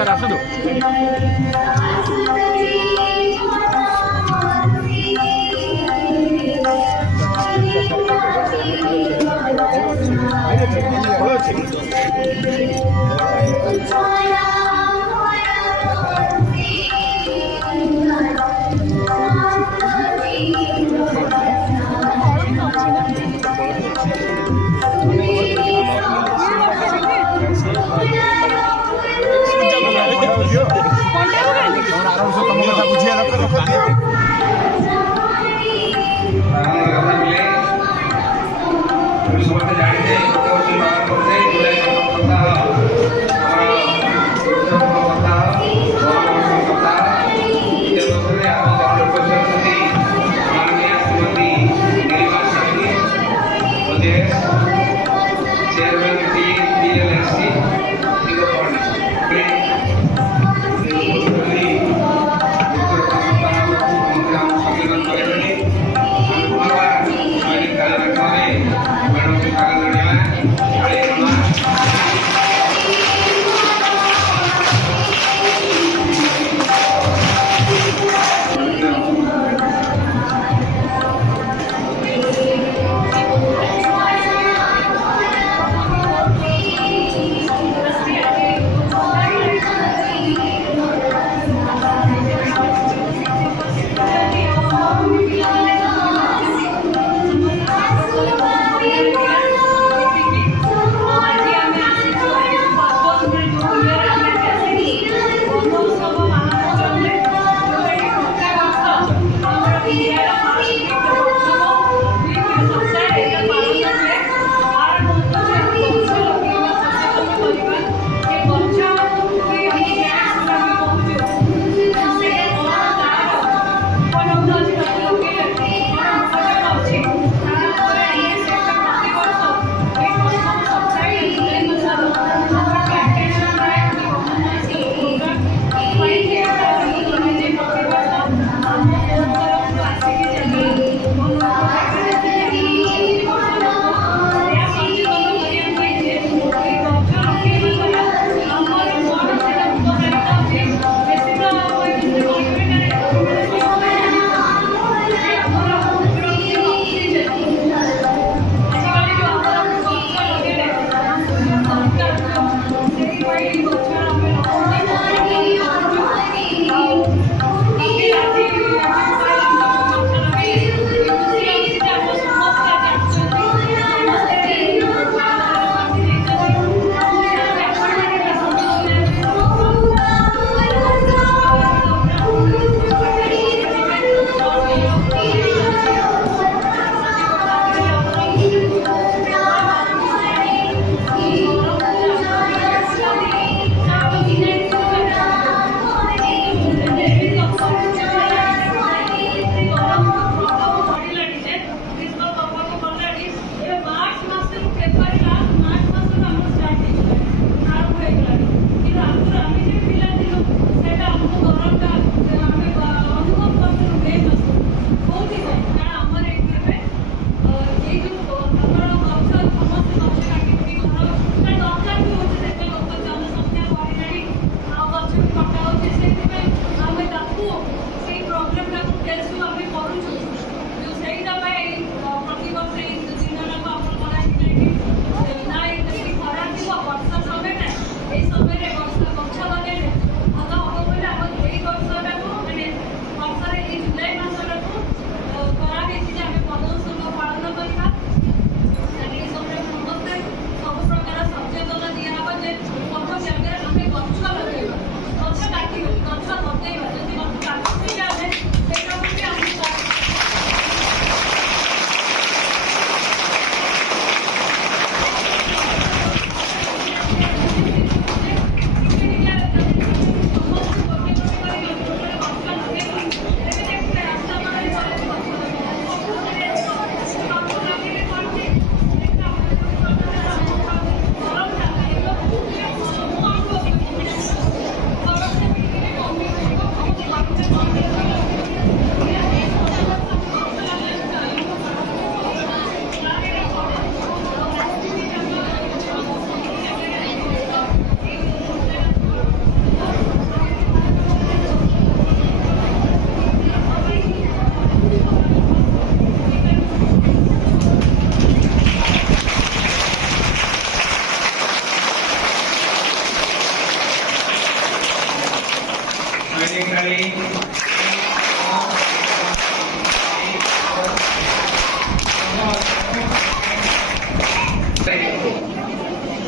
सर आसतु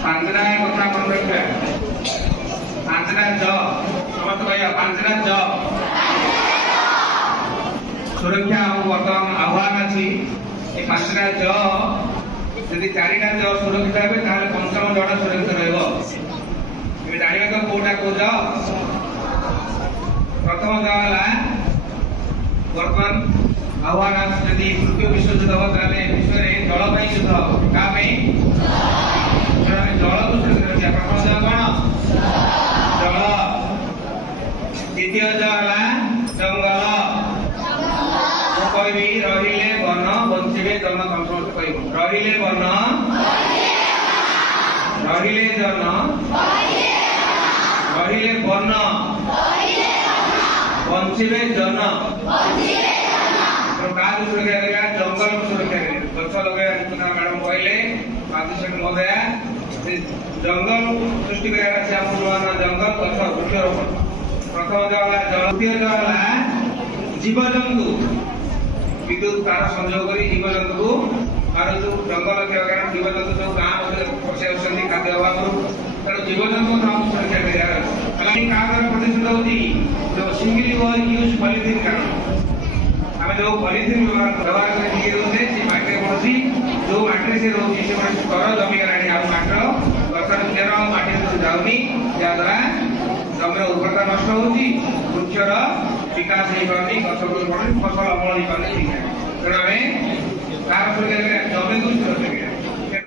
ପାଞ୍ଚଟା କଥା ମନେ ରଖିବା। ପାଞ୍ଚଟା ଜ ସମସ୍ତେ କହିବା ପାଞ୍ଚଟା ଜ। ସୁରକ୍ଷା ଆଉ ବର୍ତ୍ତମାନ ଆହ୍ୱାନ ଅଛି। ଏ ପାଞ୍ଚଟା ଜ ଯଦି ଚାରିଟା ଜ ସୁରକ୍ଷିତ ହେବେ ତାହେଲେ ପଞ୍ଚମ ଜଟା ସୁରକ୍ଷିତ ରହିବ। ଏବେ ଜାଣିବା ତ କୋଉଟା କୋଉ ଜ। ପ୍ରଥମ ଜ ହେଲା ବର୍ତ୍ତମାନ ଆହ୍ୱାନ ଯଦି ତୃତୀୟ ବିଶ୍ୱଯୁଦ୍ଧ ହବ ତାହେଲେ ବିଶ୍ୱରେ ଜଳ ପାଇଁ ଯୁଦ୍ଧ ହବ। କାହା ପାଇଁ? ଜଳକୁ ସୁରକ୍ଷିତ ରଖିବା। ପ୍ରଥମ ଜ କଣ? ଜଳ। ଦ୍ୱିତୀୟ ଜ ହେଲା ଜଙ୍ଗଲ। ମୁଁ କହିବି ରହିଲେ ବନ ବଞ୍ଚିବେ ଜନ। ତମ ସମସ୍ତେ କହିବ ରହିଲେ ବନ, ରହିଲେ ଜନ, ରହିଲେ ବନ, ବଞ୍ଚିବେ ଜନ। କାହାକୁ ସୁରକ୍ଷା କରିବା? ଜଙ୍ଗଲକୁ ସୁରକ୍ଷା କରିବା। ଗଛ ଲଗାଇବା ମ୍ୟାଡାମ କହିଲେ ମାଧୁଶେଖର ମହୋଦୟା ସେ ଜଙ୍ଗଲ ସୃଷ୍ଟି କରିବା ଅଛି। ଆମ ନୂଆ ନୂଆ ଜଙ୍ଗଲ ଗଛ ବୃକ୍ଷରୋପଣ। ପ୍ରଥମ ଜ ହେଲା ଜଳ। ଦ୍ୱିତୀୟ ଜ ହେଲା ଜୀବଜନ୍ତୁ। ବିଦ୍ୟୁତ ତାର ସଂଯୋଗ କରି ଜୀବଜନ୍ତୁକୁ ମାରୁଛୁ। ଜଙ୍ଗଲ କ୍ଷୟ କାରଣ ଜୀବଜନ୍ତୁ ସବୁ ଗାଁ ମଧ୍ୟରେ ପଶି ଆସୁଛନ୍ତି ଖାଦ୍ୟ ଅଭାବରୁ। ତେଣୁ ଜୀବଜନ୍ତୁ ଆମକୁ ସୁରକ୍ଷା କରିବାର ଅଛି। କାହା ଦ୍ୱାରା ପ୍ରତିଷ୍ଠିତ ହଉଛି? ଯୋଉ ସିଙ୍ଗଲ ୟୁଜ୍ ପଲିଥିନ୍ କାରଣ ଆମେ ଯୋଉ ପଲିଥିନ୍ ବ୍ୟବହାର କରି ନେଇ ରହୁଛେ ସେ ମାଟିରେ ପଡୁଛି। ଯୋଉ ମାଟିରେ ସେ ରହୁଛି ସେ ଗୋଟେ ସ୍ତର ଜମିଗଲାଣି। ଆଉ ମାଟିର ଗଛର ଚେର ମାଟି ଭିତରୁ ଯାଉନି। ଯାହାଦ୍ୱାରା ଜମିର ଉର୍ବରତା ନଷ୍ଟ ହଉଛି, ବୃକ୍ଷର ବିକାଶ ହେଇପାରୁନି, ଗଛ ପଡୁନି, ଫସଲ ଅମଳ ହେଇପାରୁନି। ତେଣୁ ଆମେ ତାର ସୁରକ୍ଷା